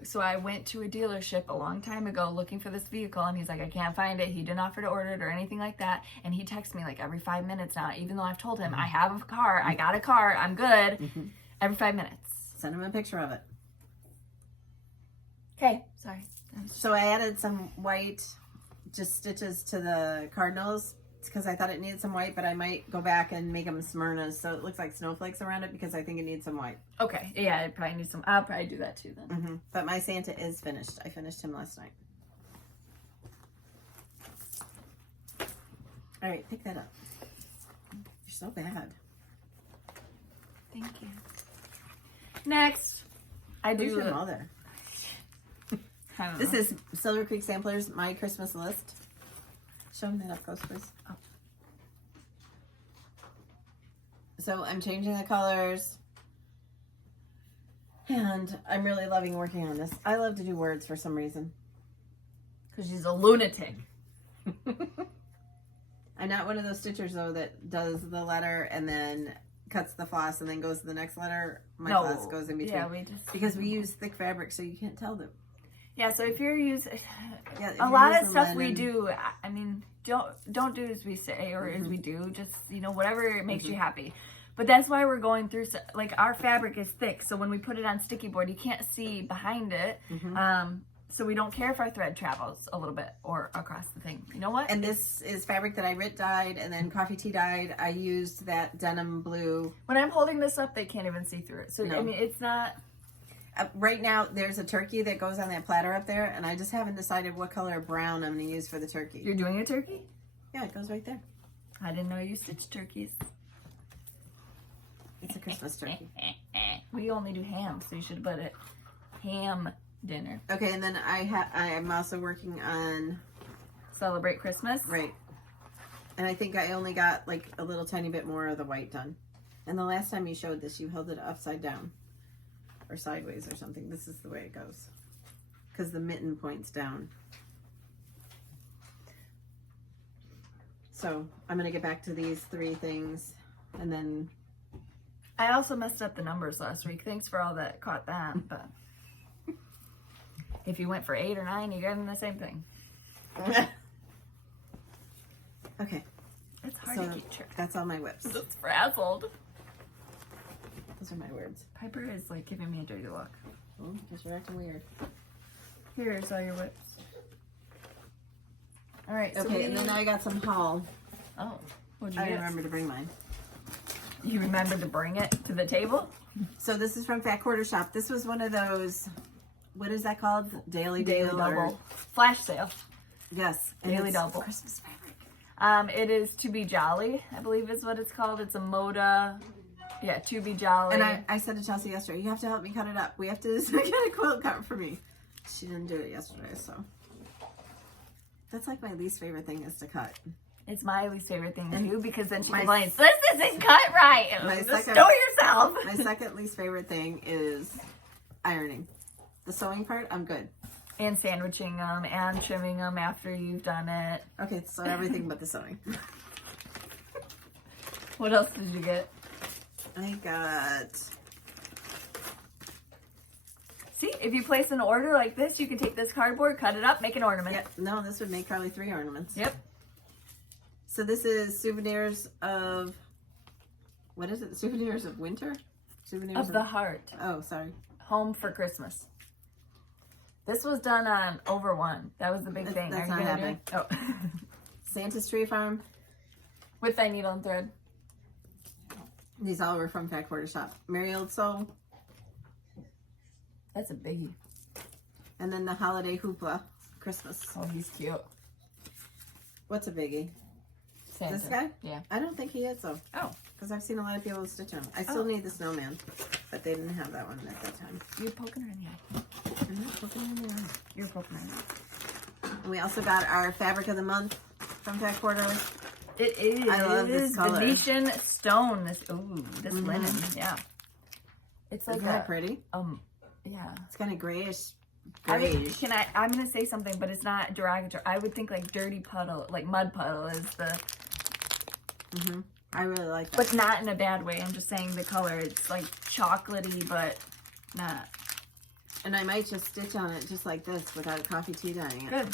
so I went to a dealership a long time ago looking for this vehicle, and he's like, I can't find it. He didn't offer to order it or anything like that. And he texts me like every 5 minutes now, even though I've told him I have a car, I got a car, I'm good. Every 5 minutes. Send him a picture of it. Okay, sorry. So I added some white, just stitches to the cardinals because I thought it needed some white, but I might go back and make them Smyrnas so it looks like snowflakes around it because I think it needs some white. Okay, yeah, it probably needs some. I'll probably do that too then. But my Santa is finished. I finished him last night. All right, pick that up. You're so bad. Thank you. Next, I Who's do. your mother? I don't This know. is Silver Creek Samplers, my Christmas list. Show them that up close, please. Oh. So I'm changing the colors. And I'm really loving working on this. I love to do words for some reason. Because she's a lunatic. I'm not one of those stitchers, though, that does the letter and then cuts the floss and then goes to the next letter. My floss goes in between. Yeah, we just... Because we use thick fabric, so you can't tell them. Yeah, so if you're using... Yeah, a lot of stuff we do, I mean, don't do as we say or as we do. Just, you know, whatever makes you happy. But that's why we're going through, like, our fabric is thick. So when we put it on sticky board, you can't see behind it. So we don't care if our thread travels a little bit or across the thing. You know what? And this is fabric that I Rit dyed and then Coffee Tea dyed. I used that denim blue. When I'm holding this up, they can't even see through it. So, No. I mean, it's not... Right now, there's a turkey that goes on that platter up there, and I just haven't decided what color of brown I'm going to use for the turkey. You're doing a turkey? Yeah, it goes right there. I didn't know you stitched turkeys. It's a Christmas turkey. We only do ham, so you should put it ham dinner. Okay, and then I am also working on... Celebrate Christmas? Right. And I think I only got like a little tiny bit more of the white done. And the last time you showed this, you held it upside down. Or sideways or something. This is the way it goes. Because the mitten points down. So I'm going to get back to these 3 things. And then... I also messed up the numbers last week. Thanks for all that caught that. But if you went for 8 or 9, you got in the same thing. Okay. It's hard So to keep track. that's all my whips. It's frazzled. Those are my words. Piper is like giving me a dirty look. Oh, because you're acting weird. Here's all your whips. All right. So Okay, and then I got some haul. Oh, what'd you I get? remember to bring mine. You remember to bring it to the table? So this is from Fat Quarter Shop. This was one of those, what is that called? Daily deal double. or- Flash sale. Yes. and Daily it's double. Christmas fabric. It is To Be Jolly, I believe is what it's called. It's a Moda Yeah, to be jolly. And I said to Chelsea yesterday, you have to help me cut it up. We have to get a quilt cut for me. She didn't do it yesterday, so. That's like my least favorite thing is to cut. It's my least favorite thing to do because then she My- complains, this isn't cut right. My Just second- do it yourself. My second least favorite thing is ironing. The sewing part, I'm good. And sandwiching them and trimming them after you've done it. Okay, so everything but the sewing. What else did you get? I got... See, if you place an order like this, you can take this cardboard, cut it up, make an ornament. Yep, no, this would make probably 3 ornaments. Yep. So this is souvenirs of... What is it? Souvenirs of winter? Souvenirs Of the heart. Oh, sorry. Home for Christmas. This was done on over one. That was the big thing. That's Are you not gonna do it? Oh. Santa's Tree Farm. With thy needle and thread. These all were from Fat Quarter Shop. Merry Old Soul. That's a biggie. And then the Holiday Hoopla. Christmas. Oh, he's cute. What's a biggie? Santa. This guy? Yeah. I don't think he is though. Oh. Because I've seen a lot of people stitch him. I still need the snowman. But they didn't have that one at that time. You're poking her in the eye. I'm not poking in the eye. You're poking her in the eye. And we also got our Fabric of the Month from Fat Quarter. It is I love this color. Venetian stone. This this linen. Yeah. It's like Isn't that pretty? yeah. It's kind of grayish. I'm Grayish. gonna say something, but it's not derogatory. I would think like dirty puddle, like mud puddle is the, I really like that. but not in a bad way. I'm just saying the color. It's like chocolatey, but not. And I might just stitch on it just like this without a coffee tea dyeing it. Good.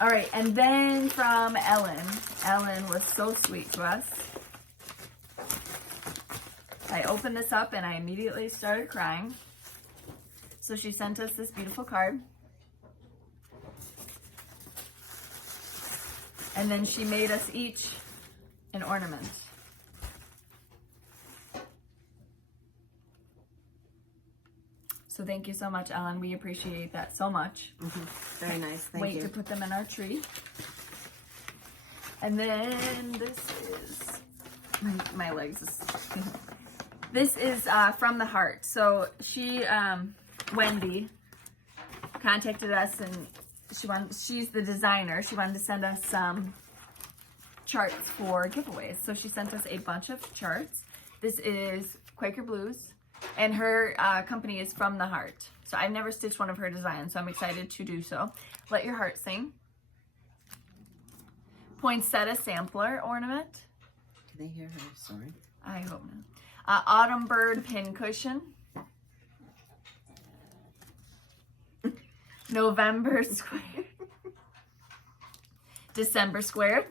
All right, and then from Ellen. Ellen was so sweet to us. I opened this up and I immediately started crying. So she sent us this beautiful card. And then she made us each an ornament. So thank you so much, Ellen. We appreciate that so much. Very nice. Thank Wait you. to put them in our tree. And then this is my legs. This is from the heart. So she, Wendy, contacted us and she's the designer. She wanted to send us some charts for giveaways. So she sent us a bunch of charts. This is Quaker Blues, and her company is From the Heart. So I've never stitched one of her designs, so I'm excited to do so. Let Your Heart Sing. Poinsettia Sampler Ornament. Do they hear her story? I hope not. Autumn Bird Pin Cushion. November Square. December Squared.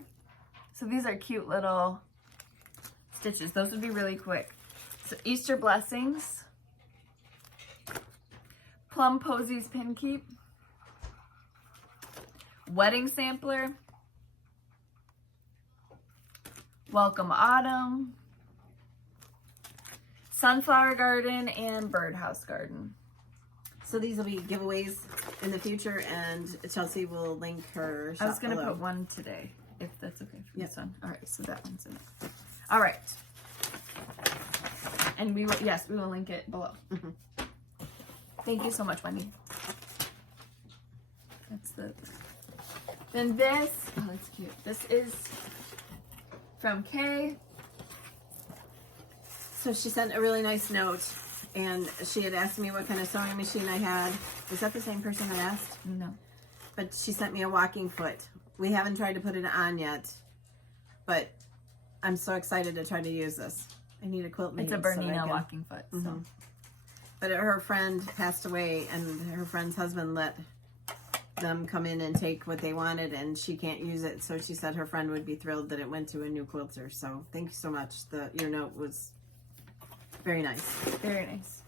So these are cute little stitches. Those would be really quick. So Easter Blessings. Plum Posies Pin Keep. Wedding Sampler. Welcome Autumn. Sunflower Garden and Birdhouse Garden. So these will be giveaways in the future, and Chelsea will link her shop I was going to below. put one today, if that's okay for Yep. this one. All right, so that one's in it. All right. And we will, yes, we will link it below. Thank you so much, Wendy. That's the, then this, oh, that's cute. This is from Kay. So she sent a really nice note, and she had asked me what kind of sewing machine I had. Is that the same person that asked? No. But she sent me a walking foot. We haven't tried to put it on yet, but I'm so excited to try to use this. I need a quilt made. It's a so that I Bernina can- walking foot. So. But her friend passed away, and her friend's husband let them come in and take what they wanted, and she can't use it. So she said her friend would be thrilled that it went to a new quilter. So thank you so much. Your note was very nice. Very nice.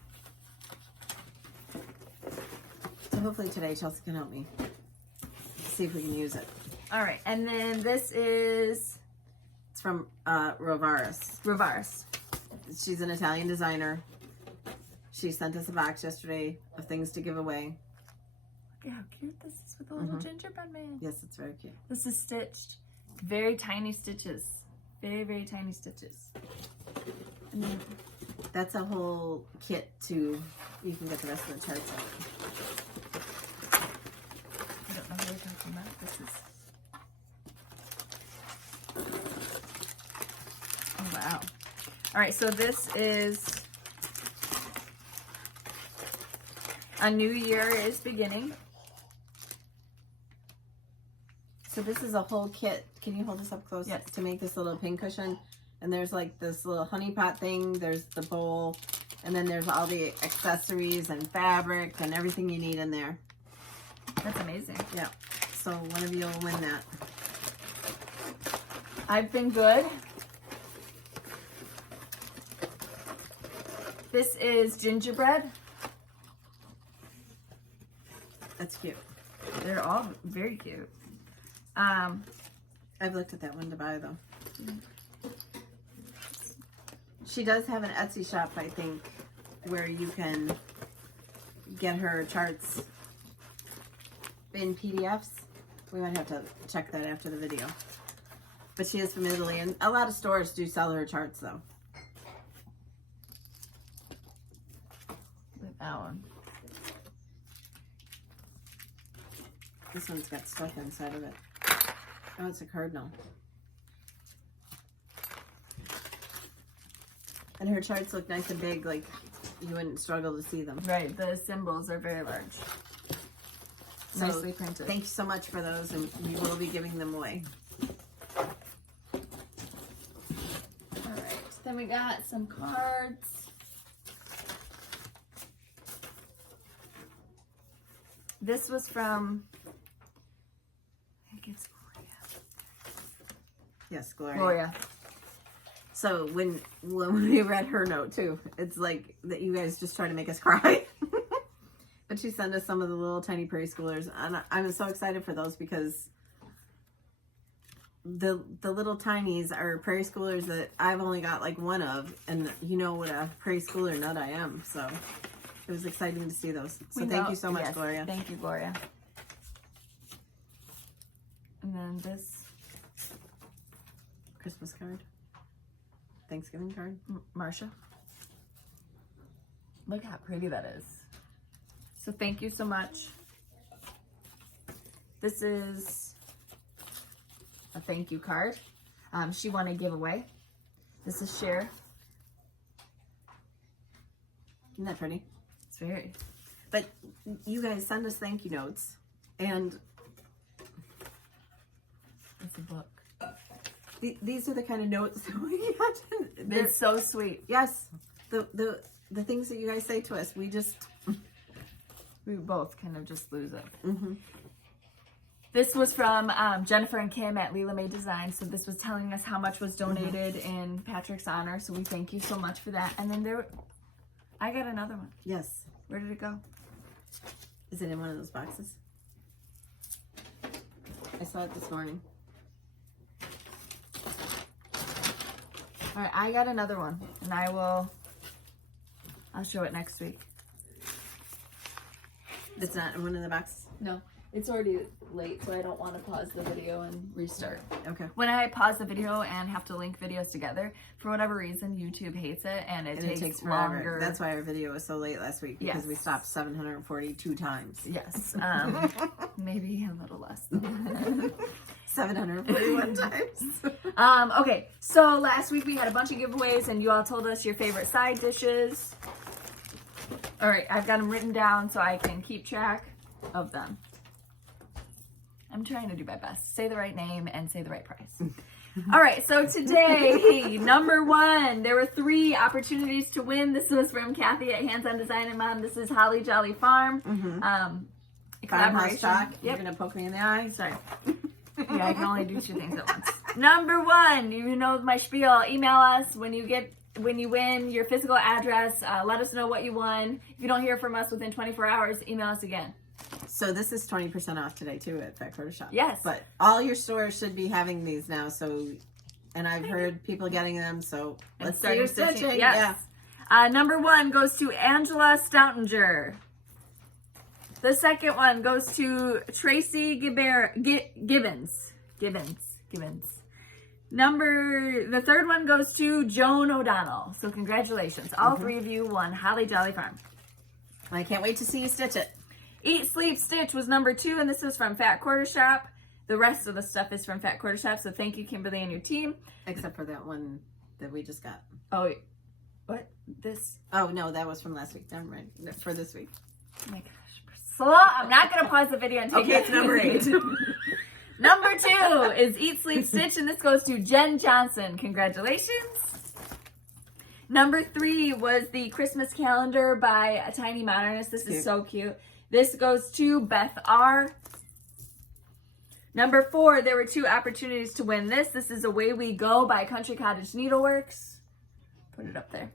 So hopefully today Chelsea can help me see if we can use it. All right, and then this is It's from Rovaris. Reverse. She's an Italian designer. She sent us a box yesterday of things to give away. Look at how cute this is with the little gingerbread man. Yes, it's very cute. This is stitched. Very tiny stitches. Very, very tiny stitches. That's a whole kit too. You can get the rest of the charts out. I don't know what we're talking about. This is... Oh, wow. All right, so this is... A new year is beginning. So this is a whole kit. Can you hold this up close? Yes. To make this little pincushion. And there's like this little honey pot thing. There's the bowl. And then there's all the accessories and fabric and everything you need in there. That's amazing. Yeah. So one of you will win that. I've been good. This is gingerbread. That's cute. They're all very cute. I've looked at that one to buy though. She does have an Etsy shop, I think, where you can get her charts in PDFs. We might have to check that after the video. But she is from Italy, and a lot of stores do sell her charts though. With that one. This one's got stuff inside of it. Oh, it's a cardinal. And her charts look nice and big, like you wouldn't struggle to see them. Right, the symbols are very large. So, Nicely printed. Thank you so much for those, and we will be giving them away. All right, then we got some cards. This was from, I think it's Yes, Gloria. Gloria. So when we read her note too, it's like that you guys just try to make us cry. But she sent us some of the little tiny prairie schoolers, and I'm so excited for those because the little tinies are prairie schoolers that I've only got like one of, and you know what a prairie schooler nut I am. So it was exciting to see those. So thank you so much, yes, Gloria. Thank you, Gloria. And then this Christmas card. Thanksgiving card. Marsha. Look how pretty that is. So thank you so much. This is a thank you card. She won a giveaway. This is Cher. Isn't that pretty? It's very. But you guys send us thank you notes, and It's a book. these are the kind of notes that we get. It's so sweet. Yes, the things that you guys say to us, we just We both kind of just lose it. mm-hmm. This was from Jennifer and Kim at Lila May Design. So this was telling us how much was donated in Patrick's honor. So we thank you so much for that. And then I got another one. Yes. Where did it go? Is it in one of those boxes? I saw it this morning. All right, I got another one, and I'll show it next week. It's not in one of the boxes? No, it's already late, so I don't want to pause the video and restart. Okay. When I pause the video and have to link videos together, for whatever reason, YouTube hates it, and it takes forever. longer. That's why our video was so late last week, because we stopped 742 times. Yes, maybe a little less. 741 times. Okay, so last week we had a bunch of giveaways, and you all told us your favorite side dishes. All right, I've got them written down so I can keep track of them. I'm trying to do my best. Say the right name and say the right price. All right, so today, number one, there were 3 opportunities to win. This was from Kathy at Hands On Design and Mom. This is Holly Jolly Farm. Farmhouse Talk. Yep. You're going to poke me in the eye? Sorry. Yeah, I can only do 2 things at once. Number 1, you know my spiel. Email us when you win your physical address. Let us know what you won. If you don't hear from us within 24 hours, email us again. So this is 20% off today too at Fat Quarter Shop. Yes. But all your stores should be having these now. So, and I've heard people getting them. So let's start your stitching. Yes. Yeah. Number 1 goes to Angela Stoutinger. The second one goes to Tracy Gibbons. The third one goes to Joan O'Donnell. So congratulations. All three of you won Holly Jolly Farm. I can't wait to see you stitch it. Eat, Sleep, Stitch was number 2, and this was from Fat Quarter Shop. The rest of the stuff is from Fat Quarter Shop, so thank you, Kimberly, and your team. Except for that one that we just got. Oh, what? This? Oh, no, that was from last week. Never mind. For this week. Oh my gosh, Priscilla, I'm not going to pause the video and take you to number 8. Number 2 is Eat, Sleep, Stitch, and this goes to Jen Johnson. Congratulations. Number 3 was the Christmas calendar by A Tiny Modernist. This is so cute. This goes to Beth R. Number 4, there were 2 opportunities to win this. This is Away We Go by Country Cottage Needleworks. Put it up there.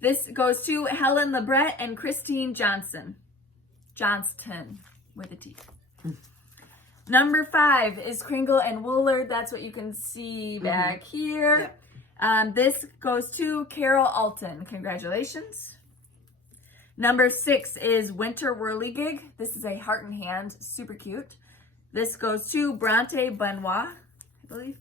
This goes to Helen Lebret and Christine Johnston with a T. Number 5 is Kringle and Woolard. That's what you can see back here. Yep. This goes to Carol Alton. Congratulations. Number 6 is Winter Whirligig. This is a heart and hand. Super cute. This goes to Bronte Benoit, I believe.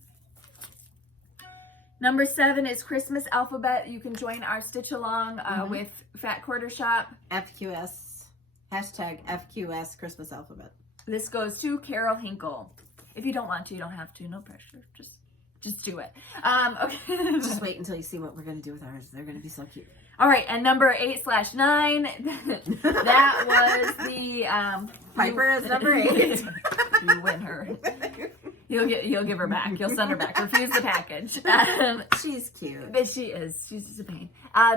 Number 7 is Christmas Alphabet. You can join our Stitch Along with Fat Quarter Shop. FQS. Hashtag FQS Christmas Alphabet. This goes to Carol Hinkle. If you don't want to, you don't have to. No pressure. Just do it. Okay. Just wait until you see what we're going to do with ours. They're going to be so cute. All right, and number 8/9, that was the Piper is number 8. You win her. You'll give her back. You'll send her back. Refuse the package. She's cute. But she is. She's just a pain.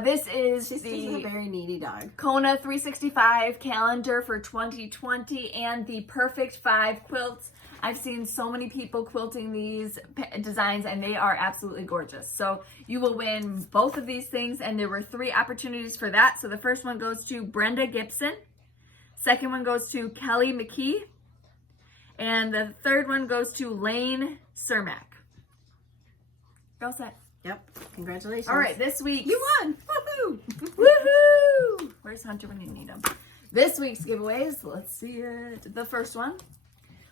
This is She's a very needy dog. Kona 365 calendar for 2020 and the Perfect 5 quilts. I've seen so many people quilting these designs and they are absolutely gorgeous. So you will win both of these things, and there were 3 opportunities for that. So the first one goes to Brenda Gibson. Second one goes to Kelly McKee. And the third one goes to Lane Cermak. You're all set. Yep. Congratulations. All right, this week. You won. Woohoo. Woohoo. Where's Hunter when you need him? This week's giveaways, let's see it. The first one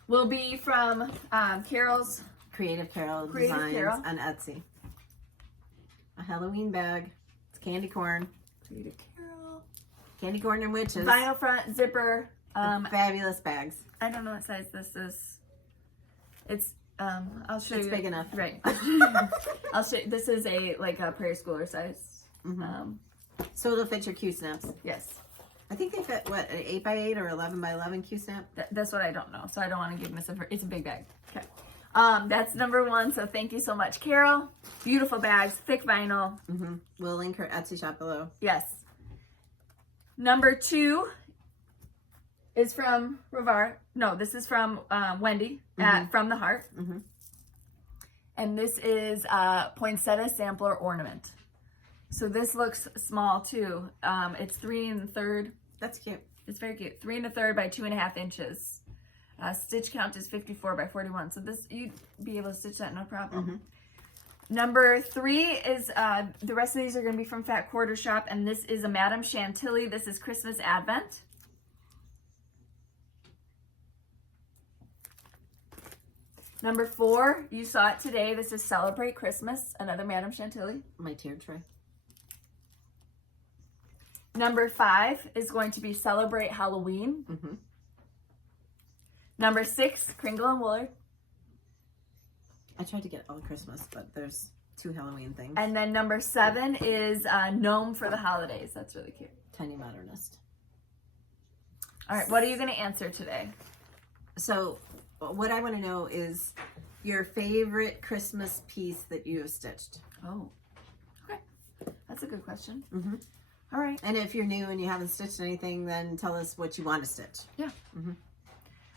will be from Carol's Creative Carol Designs on Etsy. A Halloween bag. It's candy corn. Creative Carol. Candy corn and witches. Vinyl front zipper. Fabulous bags. I don't know what size this is. It's I'll show you. It's big enough. Right. I'll show you. This is a prairie schooler size. So it'll fit your Q-snaps. Yes. I think they fit, what, an 8x8 or 11x11 Q-snap? That's what I don't know. So I don't want to give misinformation. It's a big bag. Okay. That's number 1. So thank you so much, Carol. Beautiful bags, thick vinyl. We'll link her Etsy shop below. Yes. Number 2 is from Ravar. No, this is from Wendy at From the Heart. And this is a poinsettia sampler ornament. So this looks small too. It's 3 1/3. That's cute. It's very cute. 3 1/3 by 2.5 inches. Stitch count is 54 by 41. So this, you'd be able to stitch that no problem. Number 3 is, the rest of these are going to be from Fat Quarter Shop. And this is a Madame Chantilly. This is Christmas Advent. Number 4, you saw it today. This is Celebrate Christmas, another Madame Chantilly. My tier tray. Number 5 is going to be Celebrate Halloween. Number 6, Kringle and Woolard. I tried to get all Christmas, but there's 2 Halloween things. And then number 7 is Gnome for the Holidays. That's really cute. Tiny Modernist. All right, what are you going to answer today? So what I want to know is your favorite Christmas piece that you have stitched. Oh, okay. That's a good question. All right. And if you're new and you haven't stitched anything, then tell us what you want to stitch. Yeah.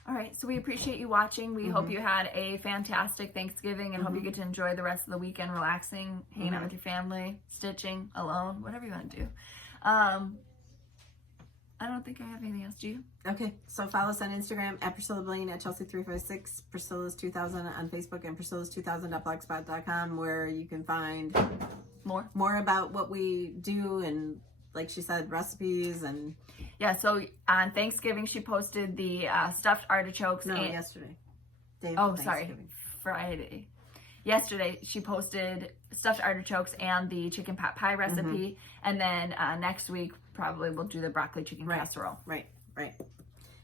All right. So we appreciate you watching. We hope you had a fantastic Thanksgiving and hope you get to enjoy the rest of the weekend relaxing, hanging out with your family, stitching, alone, whatever you want to do. I don't think I have anything else. Do you? Okay. So follow us on Instagram at Priscilla Blaine, at Chelsea356, Priscilla's 2000 on Facebook, and Priscilla's2000.blogspot.com, where you can find more about what we do, and like she said, recipes. And yeah, so on Thanksgiving she posted the stuffed artichokes. Yesterday. Oh, sorry, Friday. yesterday she posted stuffed artichokes and the chicken pot pie recipe. And then next week probably we'll do the broccoli chicken casserole. Right.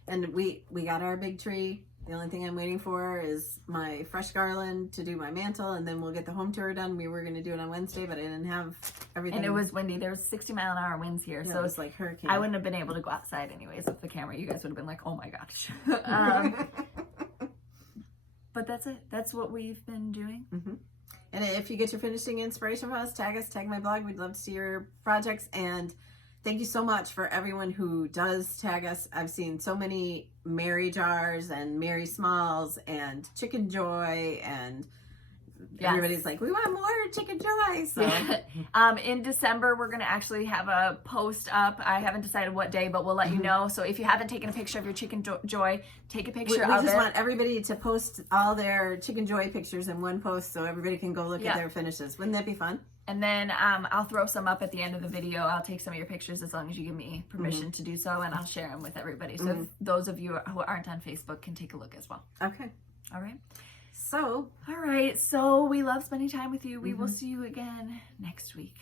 And we got our big tree. The only thing I'm waiting for is my fresh garland to do my mantle, and then we'll get the home tour done. We were going to do it on Wednesday, but I didn't have everything. And it was windy. There was 60-mile-an-hour winds here, so it was like hurricane. I wouldn't have been able to go outside anyways with the camera. You guys would have been like, "Oh my gosh!" But that's it. That's what we've been doing. And if you get your finishing inspiration from us, tag my blog. We'd love to see your projects. And thank you so much for everyone who does tag us. I've seen so many Mary Jars and Mary Smalls and Chicken Joy, and everybody's like, we want more Chicken Joy. So in December, we're going to actually have a post up. I haven't decided what day, but we'll let you know. So if you haven't taken a picture of your Chicken Joy, take a picture of it. We just want everybody to post all their Chicken Joy pictures in one post so everybody can go look at their finishes. Wouldn't that be fun? And then I'll throw some up at the end of the video. I'll take some of your pictures as long as you give me permission to do so, and I'll share them with everybody. So those of you who aren't on Facebook can take a look as well. Okay. All right. So. All right. So we love spending time with you. We will see you again next week.